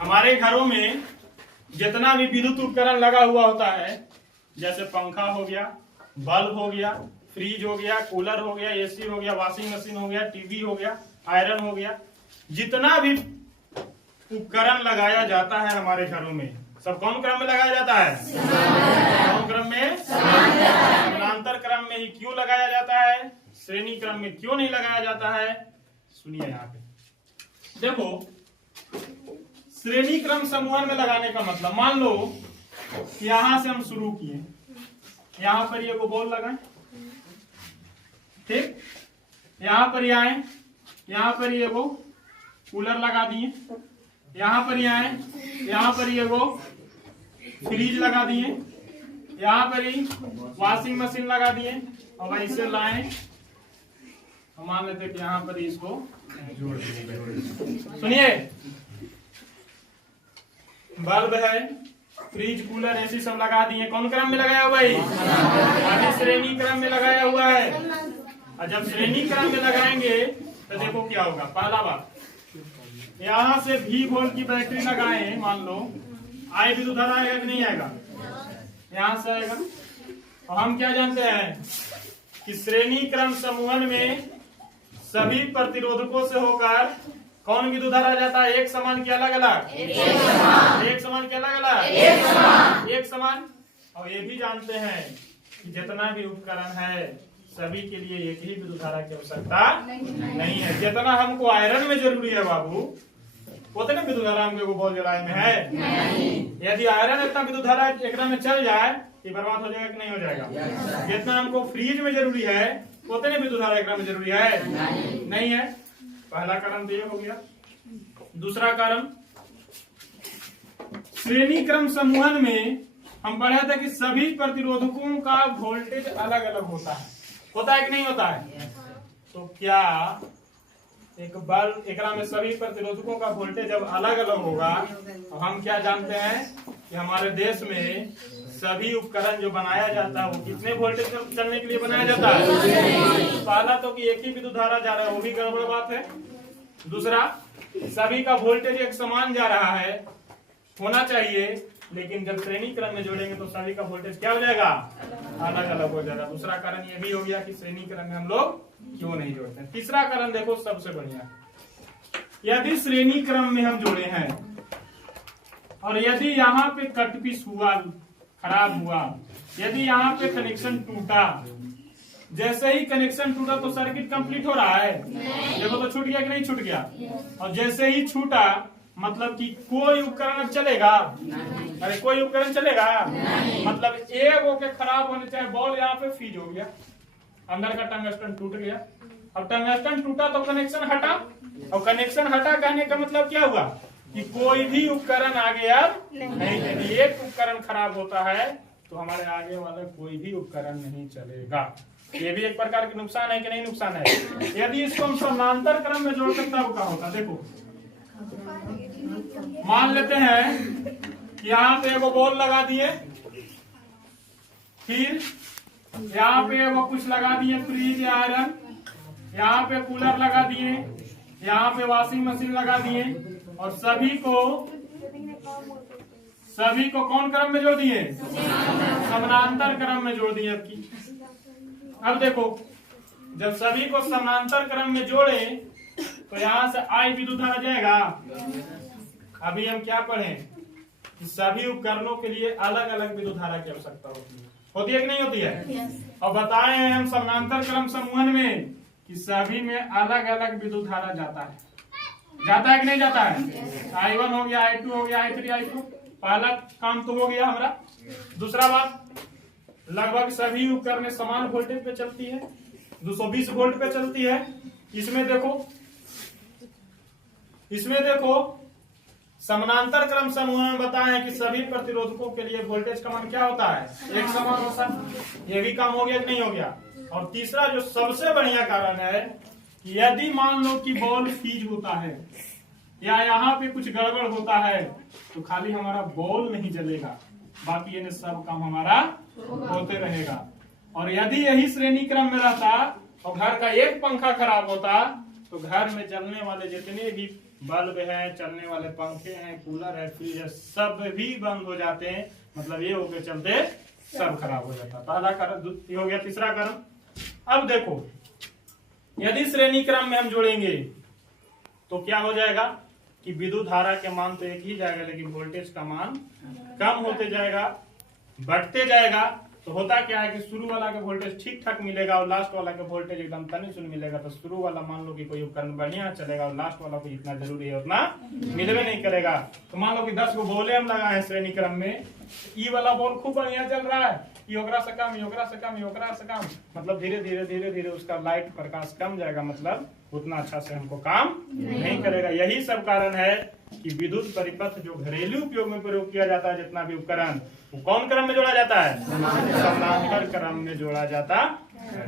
हमारे घरों में जितना भी विद्युत उपकरण लगा हुआ होता है, जैसे पंखा हो गया, बल्ब हो गया, फ्रिज हो गया, कूलर हो गया, एसी हो गया, वॉशिंग मशीन हो गया, टीवी हो गया, आयरन हो गया, जितना भी उपकरण लगाया जाता है हमारे घरों में, सब कौन क्रम में लगाया जाता है? कौन क्रम में? समानांतर क्रम में ही क्यों लगाया जाता है? श्रेणी क्रम में क्यों नहीं लगाया जाता है? सुनिए यहाँ पे देखो, श्रेणी क्रम समूहन में लगाने का मतलब, मान लो यहां से हम शुरू किए, यहां पर ये को बॉल लगाए, ठीक, यहां पर ये आए, यहां पर ये वो कूलर लगा दिए, यहां पर ये आए, यहां पर ये वो फ्रिज लगा दिए, यहां पर ही वॉशिंग मशीन लगा दिए, और वहीं से लाए, मान लेते कि यहां पर इसको जोड़ दिए। सुनिए, बल्ब है, फ्रिज, कूलर, एसी सब लगा दिए, कौन क्रम में लगाया हुआ है? आगे श्रेणी क्रम में लगाया हुआ है। और जब श्रेणी क्रम में लगाएंगे तो देखो क्या होगा। पहला बात, यहाँ से V वोल्ट की बैटरी लगाए, मान लो, आई विद्युत धारा आएगा कि नहीं आएगा? यहाँ से आएगा। और हम क्या जानते हैं कि श्रेणी क्रम समूहन में सभी प्रतिरोधकों से होकर कौन विद्युत धारा जाता है? एक समान की अलग अलग? एक समान की अलग अलग? एक समान। और ये भी जानते हैं कि जितना भी उपकरण है सभी के लिए एक ही विद्युत धारा की आवश्यकता नहीं है। जितना हमको आयरन में जरूरी है बाबू, उतने विद्युत धारा हमको बॉल जलाए में है। यदि आयरन इतना विद्युत धारा एक में चल जाए कि बर्बाद हो जाएगा कि नहीं हो जाएगा? जितना हमको फ्रिज में जरूरी है उतने विद्युत धारा एक में जरूरी है? नहीं है। पहला कारण तो ये हो गया। दूसरा कारण, श्रेणी क्रम समूहन में हम पढ़े थे कि सभी प्रतिरोधकों का वोल्टेज अलग अलग होता है। होता है कि नहीं होता है? तो क्या एक बल्ब, एक में सभी प्रतिरोधकों का वोल्टेज जब अलग अलग होगा तो हम क्या जानते हैं कि हमारे देश में सभी उपकरण जो बनाया जाता है वो कितने वोल्टेज चलने के लिए बनाया जाता है? पहला तो कि एक ही विद्युत धारा जा रहा है, वो भी गड़बड़ बात है। दूसरा, सभी का वोल्टेज एक समान जा रहा है, होना चाहिए, लेकिन जब श्रेणी क्रम में जोड़ेंगे तो सभी का वोल्टेज क्या हो जाएगा? अलग अलग हो जाएगा। दूसरा कारण ये भी हो गया कि श्रेणी क्रम में हम लोग क्यों नहीं जोड़ते। तीसरा कारण देखो सबसे बढ़िया, यदि श्रेणी क्रम में हम जोड़े हैं और यदि यहाँ पे कट पीस हुआ, खराब हुआ, यदि यहाँ पे कनेक्शन टूटा, जैसे ही कनेक्शन टूटा तो सर्किट कंप्लीट हो रहा है? देखो तो छूट गया कि नहीं छूट गया? और जैसे ही छूटा मतलब कि कोई उपकरण अब चलेगा? अरे कोई उपकरण चलेगा? मतलब एक होके खराब होने चाहे बॉल, यहाँ पे फ्यूज हो गया, अंदर का टंगस्टन टूट गया। अब टंगस्टन टूटा तो कनेक्शन हटा, और कनेक्शन हटा कहने का मतलब क्या हुआ कि कोई भी उपकरण आगे अब नहीं। यदि एक उपकरण खराब होता है तो हमारे आगे वाला कोई भी उपकरण नहीं चलेगा। ये भी एक प्रकार के नुकसान है कि नहीं नुकसान है? यदि इसको हम समानांतर क्रम में जोड़ सकते हैं, क्या होता? देखो, मान लेते हैं कि यहाँ पे वो बॉल लगा दिए, फिर यहाँ पे वो कुछ लगा दिए, फ्रिज या आयरन, यहाँ पे कूलर लगा दिए, यहाँ पे वॉशिंग मशीन लगा दिए, और सभी को कौन क्रम में जोड़ दिए? समानांतर क्रम में जोड़ दिए। अब देखो, जब सभी को समानांतर क्रम में जोड़े तो यहाँ से आई विद्युत धारा जाएगा। अभी हम क्या पढ़े कि सभी उपकरणों के लिए अलग अलग विद्युत धारा की आवश्यकता होती है कि नहीं होती है? और बताए हैं हम समानांतर क्रम समूहन में कि सभी में अलग अलग विद्युत धारा जाता है कि नहीं जाता है? I1 हो गया, I2 हो गया, I3, I4। पहला काम तो हो गया हमारा। दूसरा बात, लगभग सभी उपकरण समान वोल्टेज पे चलती है, 220 वोल्ट पे चलती है। इसमें देखो समानांतर क्रम समूह में बताए हैं कि सभी प्रतिरोधकों के लिए वोल्टेज का मान क्या होता है? एक समान होता है। ये भी काम हो गया कि नहीं हो गया? और तीसरा जो सबसे बढ़िया कारण है कि यदि मान लो कि बॉल फ्यूज होता है या यहाँ पे कुछ गड़बड़ होता है तो खाली हमारा बॉल नहीं जलेगा, बाकी ये सब काम हमारा होते रहेगा। और यदि यही श्रेणी क्रम में रहता और घर का एक पंखा खराब होता तो घर में जलने वाले जितने भी बल्ब है, चलने वाले पंखे हैं, कूलर है, फ्रिज है, सब भी बंद हो जाते हैं, मतलब ये हो के चलते सब खराब हो जाता है। पहला कारण ये हो गया। तीसरा कारण, अब देखो यदि श्रेणी क्रम में हम जोड़ेंगे तो क्या हो जाएगा कि विद्युत धारा के मान तो एक ही जाएगा, लेकिन वोल्टेज का मान कम होते जाएगा, बढ़ते जाएगा। तो होता क्या है कि शुरू वाला के वोल्टेज ठीक ठाक मिलेगा और लास्ट वाला के वोल्टेज एकदम तनी सुन मिलेगा। तो शुरू वाला मान लो कि कोई उपकरण बढ़िया चलेगा और लास्ट वाला को जितना जरूरी है उतना मिलवे नहीं करेगा। तो मान लो कि 10 को बोले हम लगाए हैं श्रेणी क्रम में, ई वाला बॉल खूब बढ़िया चल रहा है, योगरा से कम, योगरा से कम, योगरा से कम, मतलब धीरे धीरे धीरे धीरे उसका लाइट प्रकाश कम जाएगा, मतलब उतना अच्छा से हमको काम नहीं करेगा। यही सब कारण है कि विद्युत परिपथ जो घरेलू उपयोग में प्रयोग किया जाता है, जितना भी उपकरण, वो कौन क्रम में जोड़ा जाता है? समानांतर क्रम में जोड़ा जाता है।